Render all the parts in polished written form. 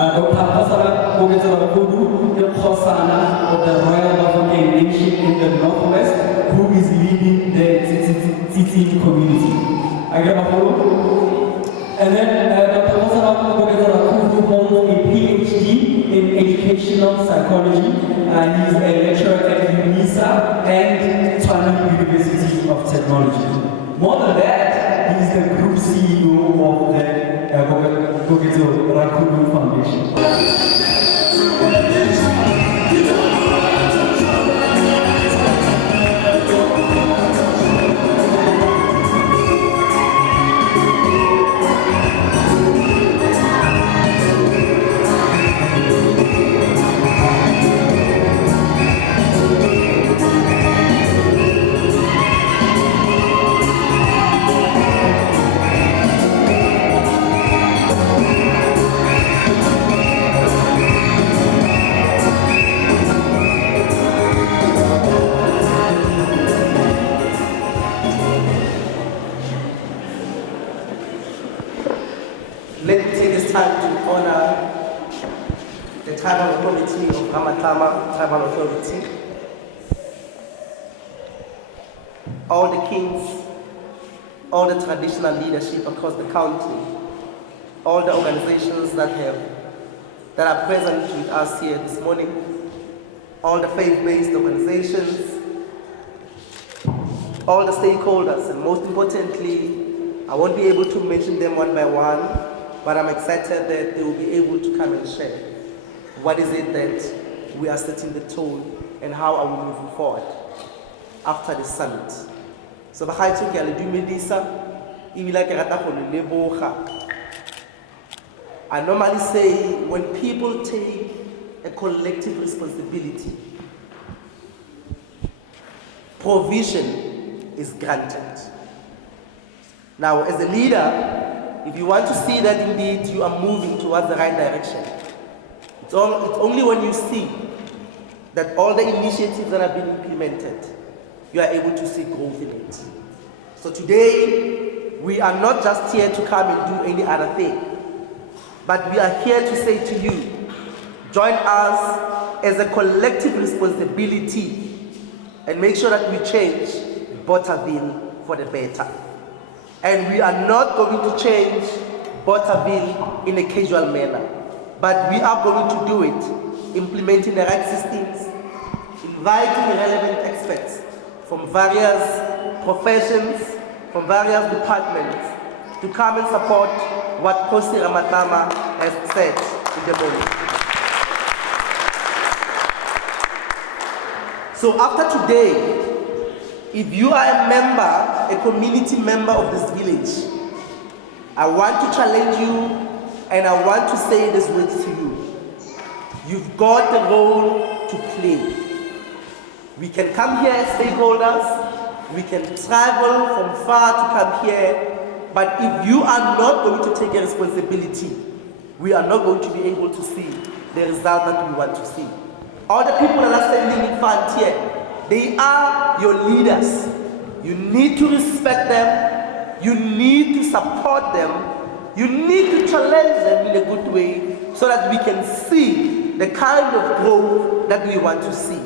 Dr. Rakhudu, the Kgosana of the Royal Bafokeng Nation in the Northwest, who is leading the Tsitsing community. I get a follow? And then Dr. Rakhudu holds a PhD in educational psychology. He's a lecturer at UNISA and Tshwane University of Technology. More than that, he's the group CEO of the Rakhudu Foundation. Let me take this time to honor the tribal authority of Ramatama Tribal Authority, all the kings, all the traditional leadership across the country, all the organizations that are present with us here this morning, all the faith-based organizations, all the stakeholders, and most importantly, I won't be able to mention them one by one, but I'm excited that they will be able to come and share what is it that we are setting the tone and how are we moving forward after the summit. So bagaetsho ke a le dumedisa ebile ke rata go le leboga. I normally say when people take a collective responsibility, provision is granted. Now, as a leader, if you want to see that indeed you are moving towards the right direction, it's only when you see that all the initiatives that have been implemented, you are able to see growth in it. So today, we are not just here to come and do any other thing, but we are here to say to you, join us as a collective responsibility and make sure that we change Botterville for the better. And we are not going to change Botterville in a casual manner, but we are going to do it, implementing the right systems, inviting relevant experts from various professions, from various departments, to come and support what Kosi Ramatama has said in the morning. So after today, if you are a member, a community member of this village, I want to challenge you and I want to say this words to you. You've got a role to play. We can come here as stakeholders, we can travel from far to come here, but if you are not going to take a responsibility, we are not going to be able to see the result that we want to see. All the people that are standing in front here, they are your leaders. You need to respect them. You need to support them. You need to challenge them in a good way so that we can see the kind of growth that we want to see.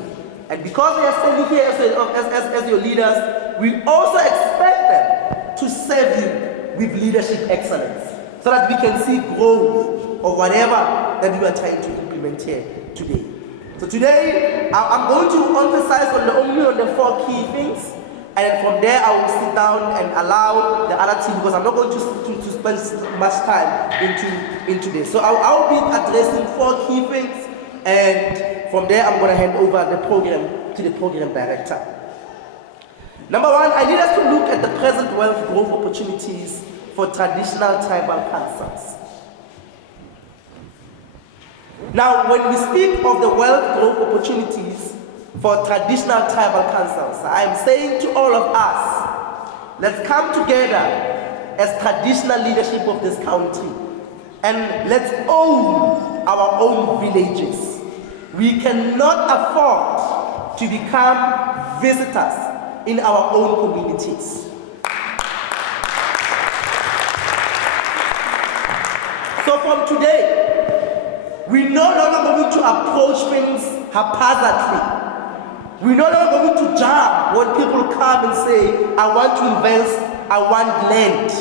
And because they are standing here as your leaders, we also expect them to serve you with leadership excellence so that we can see growth of whatever that we are trying to implement here today. So today, I'm going to emphasize only on the 4 key things, and from there I will sit down and allow the other team, because I'm not going to spend much time into this. So I'll be addressing 4 key things, and from there I'm going to hand over the program to the program director. Number 1, I need us to look at the present wealth growth opportunities for traditional tribal councils. Now, when we speak of the wealth growth opportunities for traditional tribal councils, I am saying to all of us, let's come together as traditional leadership of this country and let's own our own villages. We cannot afford to become visitors in our own communities. So from today, We're no longer going to approach things haphazardly. We're no longer going to jump when people come and say, I want to invest, I want land.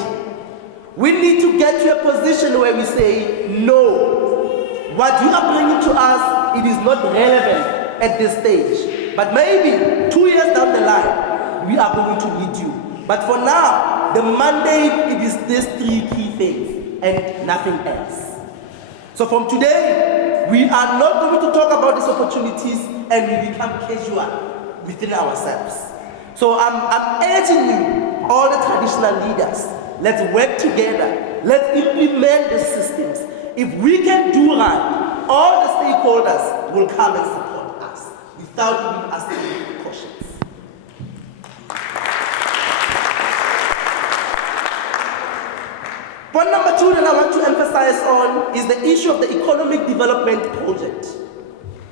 We need to get to a position where we say, no, what you are bringing to us, it is not relevant at this stage. But maybe 2 years down the line, we are going to lead you. But for now, the mandate, it is these 3 key things and nothing else. So from today, we are not going to talk about these opportunities and we become casual within ourselves. So I'm urging you, all the traditional leaders, let's work together. Let's implement the systems. If we can do right, all the stakeholders will come and support us without even asking questions. Point number 2 that I want to emphasize on is the issue of the economic development project.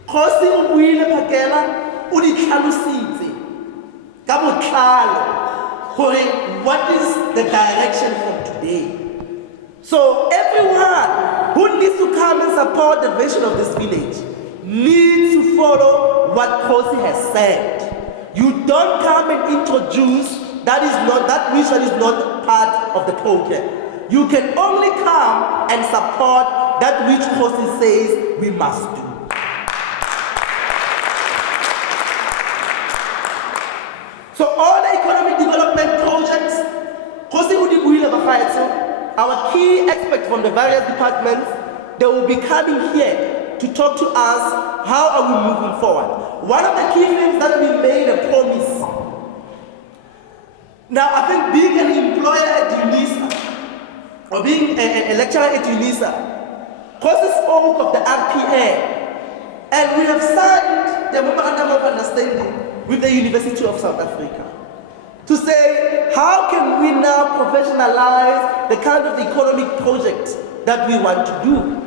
Kgosi o buile phakela o di tlhalositse ka botlalo gore what is the direction from today. So everyone who needs to come and support the vision of this village needs to follow what Kgosi has said. You don't come and introduce that vision is not part of the program. You can only come and support that which Kgosi says we must do. So all the economic development projects, Kgosi Udibuile Bakhaetso, our key experts from the various departments, they will be coming here to talk to us how are we moving forward. One of the key things that we made a promise. Now I think being an employer at UNISA, or being a lecturer at UNISA, Kgosi spoke of the RPA, and we have signed the Memorandum of Understanding with the University of South Africa to say, how can we now professionalize the kind of economic projects that we want to do?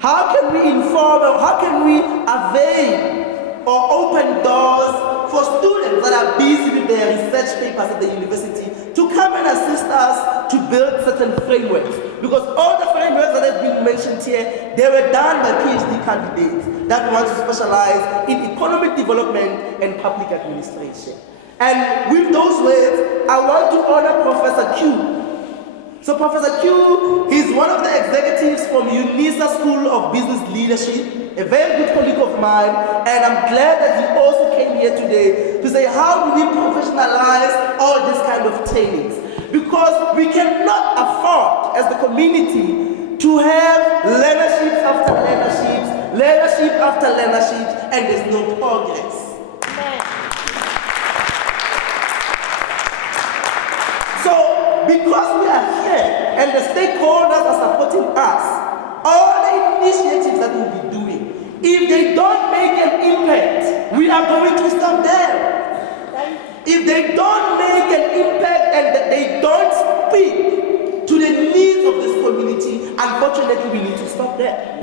How can we inform, or how can we avail or open doors for students that are busy with their research papers at the university to come and assist us to build certain frameworks? Because all the frameworks that have been mentioned here, they were done by PhD candidates that want to specialize in economic development and public administration. And with those words, I want to honor Professor Q. So Professor Q is one of the executives from UNISA School of Business Leadership, a very good colleague of mine, and I'm glad that he also came here today to say, how do we professionalize all this kind of trainings? Because we cannot afford, as the community, to have learnerships after learnerships, learnership after learnership, and there's no progress. So, because we are here and the stakeholders are supporting us, all the initiatives that we'll be doing, if they don't make an impact, we are going to stop there. If they don't make an impact and that they don't speak to the needs of this community, unfortunately we need to stop there.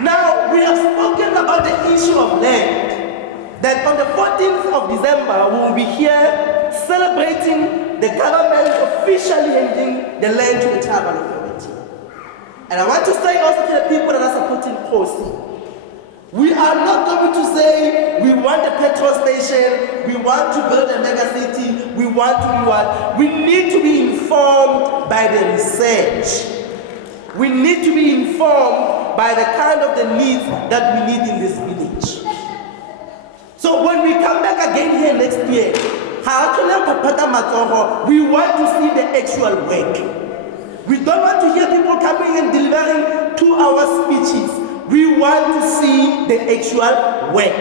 Now, we have spoken about the issue of land. That on the 14th of December, we will be here celebrating the government officially handing the land to the tribal authority. And I want to say also to the people that are supporting Kgosi, we are not going to say we want a petrol station, we want to build a mega city, we want to do what. We need to be informed by the research. We need to be informed by the kind of the needs that we need in this village. So when we come back again here next year, we want to see the actual work. We don't want to hear people coming and delivering 2-hour speeches. We want to see the actual work.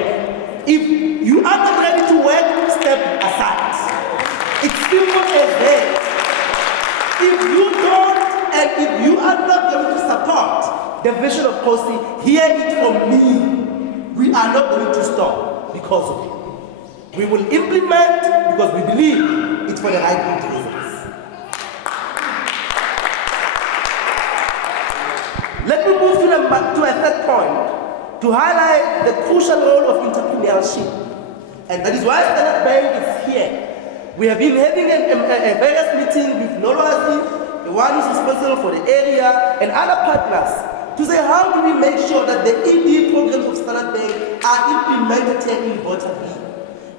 If you are not ready to work, step aside. It's simple as that. If you don't, and if you are not going to support the vision of Kgosi, hear it from me. We are not going to stop because of it. We will implement because we believe it's for the right good reasons. Let me move to a third point to highlight the crucial role of entrepreneurship. And that is why Standard Bank is here. We have been having a various meetings with Noloasi, the one who's responsible for the area, and other partners to say how do we make sure that the ED programs of Standard Bank are implemented here in Bothaville.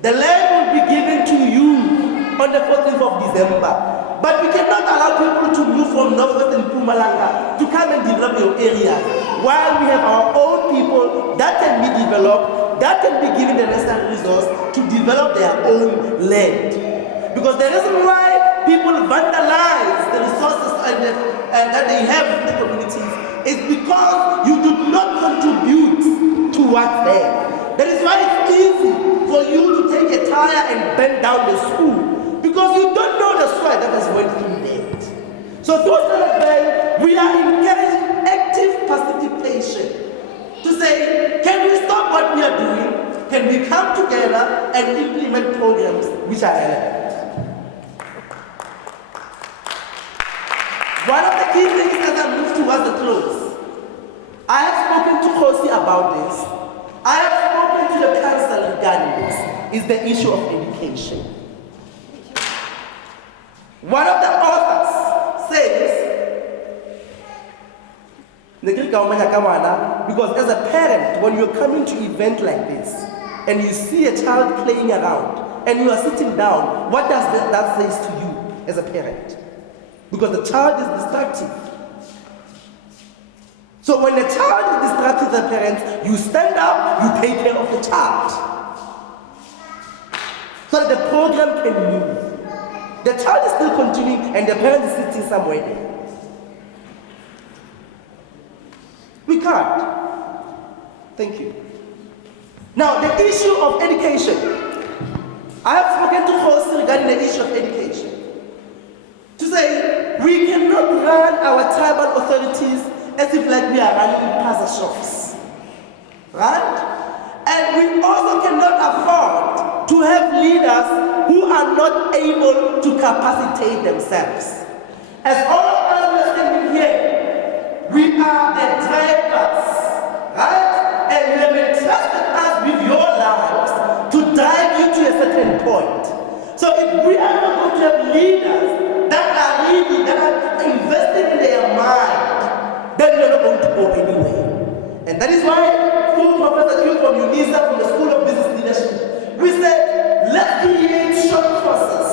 The land will be given to you on the 14th of December, but we cannot allow people to move from Northwest and Mpumalanga to come and develop your area, while we have our own people that can be developed, that can be given the necessary resource to develop their own land. Because the reason why people vandalize the resources that they have in the communities is because you do not contribute to what's there. That is why it's easy for you to take a tire and bend down the school, because you don't know the soil that has went through it. So through Standard Bank, we are encouraging active participation to say, can we stop what we are doing? Can we come together and implement programs which are relevant? One of the key things as I move towards the close, I have spoken to Kgosi about this. I have spoken to the council regarding this, is the issue of education. One of the authors says, because as a parent, when you're coming to an event like this, and you see a child playing around, and you are sitting down, what does that say to you as a parent? Because the child is distracted. So when the child is distracted, the parents, you stand up, you take care of the child. So that the program can move. The child is still continuing and the parent is sitting somewhere there. We can't. Thank you. Now, the issue of education. I have spoken to Kgosi regarding the issue of education. To say, we cannot run our tribal authorities as if like we are running plaza shops. Right? And we also cannot afford to have leaders who are not able to capacitate themselves. As all of us are standing here, we are the drivers, right? And you have entrusted us with your lives to drive you to a certain point. So if we are not going to have leaders that are reading, that are investing in their mind, then we are not going to go anywhere. And that is why, through Professor Q from UNISA, from the School of Business Leadership, we said, let's create short courses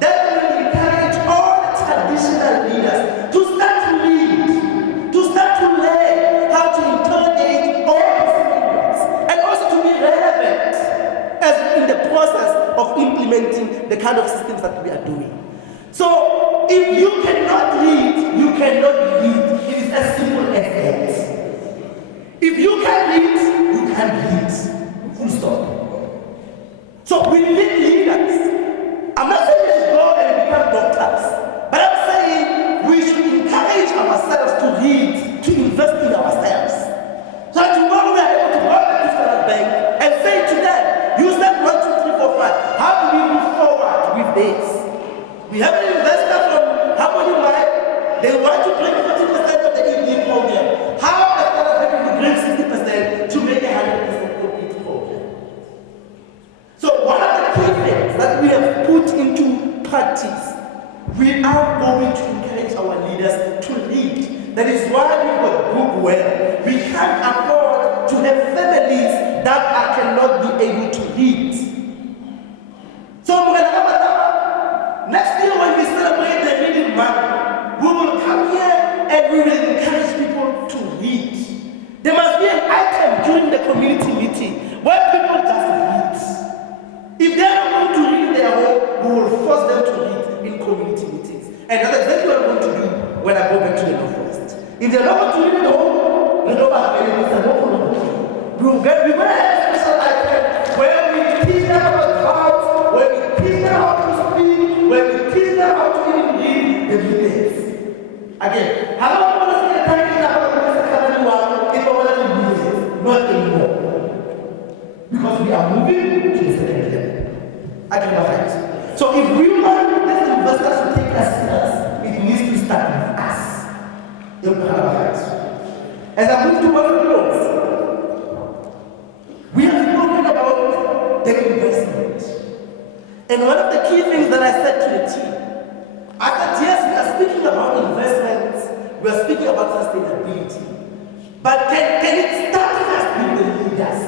that will encourage all the traditional leaders to start to lead, to start to learn how to interrogate all the signals, and also to be relevant as in the process of implementing the kind of systems that we are doing. So, if you cannot lead, you cannot lead. It is as simple as that. If you can lead, you can lead. Full stop. So we need leaders. I'm not saying we should go and become doctors, but I'm saying we should encourage ourselves to lead, to invest in ourselves. So that tomorrow we are able to go back to Standard Bank and say to them, you said 1, 2, 3, 4, 5. How do we move forward with this? We have an investor from Harmony Mine. They want to bring 40% of the ED program. How is Standard Bank to bring 60% to make a 100% complete program? So one of the key things that we have put into practice, we are going to encourage our leaders to lead. That is why we got group well. We can't afford to have families that cannot be able to lead. So next year when we celebrate the reading month, we will come here and we will encourage people to read. There must be an item during the community meeting where people just read. If they are not going to read in their home, we will force them to read in community meetings. And that's exactly what I'm going to do when I go back to the Northwest. If they're not going to read at home, we don't have any problem. We're going to have a special item where we teach them about cards, where we teach them how to speak, where we teach them how to even read the minutes. Again, how long want to see a time in the if I want to do it? Not anymore. Because we are moving to the second level. Right. So if we want these investors to take us serious, it needs to start with us. As I move towards the close, we have spoken about the investment. And one of the key things that I said to the team, I said, yes, we are speaking about accountability. But can it start first with the leaders?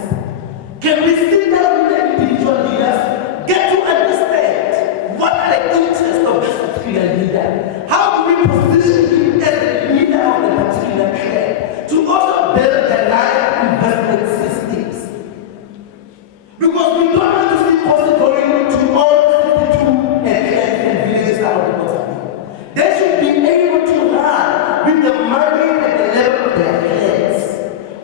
Can we sit down with the individual leaders, get to understand what are the interests of this particular leader? How do we position him as the leader of the particular clan to also build the right investment systems? Because we don't want to see costs going to all 62 clans and villages around the country. They should be able to run with the money at the level of their clans.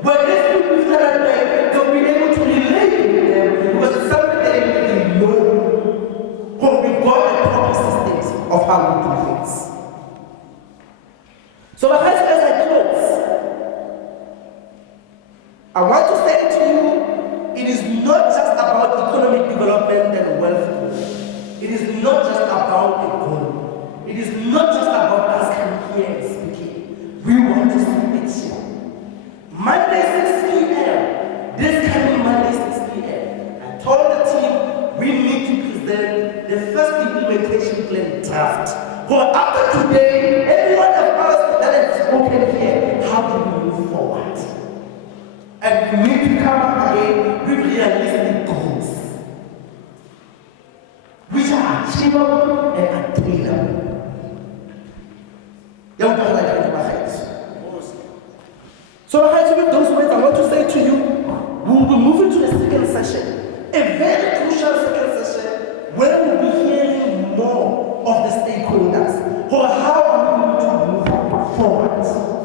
When they speak with their bank, they'll be able to relate with them because it's something they really know. When we got the proper systems of how we do things. So as I close, I want to say to you, it is not just about economic development and wealth growth. It is not just about a goal. It is not just about us coming here and speaking. We want to see action. Monday 6 p.m. This coming Monday 6 p.m. I told the team we need to present the first implementation plan draft. For after today, every one of us that has spoken here, how do we move forward? And we need to come up again with realistic goals, which are achievable and attainable. So with those words, I want to say to you, we will be moving to the second session, a very crucial second session, where we'll be hearing more of the stakeholders, or how are we going to move forward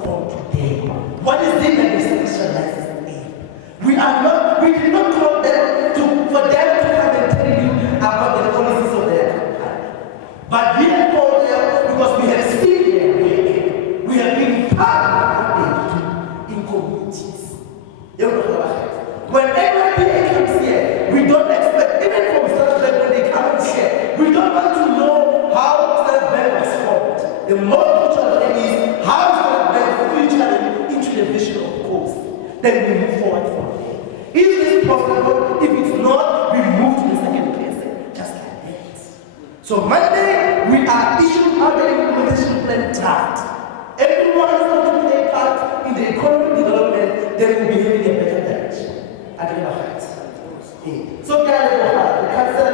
from today? What is it that they specialize in? We did not call them for them to come and tell you about the policies of their company. But we have called them because we have seen their work. We have been part of what they do in communities. When everybody comes here, we don't expect, even from such when they come and share, we don't want to know how that bank was formed. The most crucial thing is how that bank featured into the vision of goals. Then we move forward from there. Is this possible? If it's not, we move to the second place, just like that. So Monday, we are issuing out the implementation plan draft. Everyone is going to take part in the economic development, then we'll be having a better direction. I don't know how. So, the council,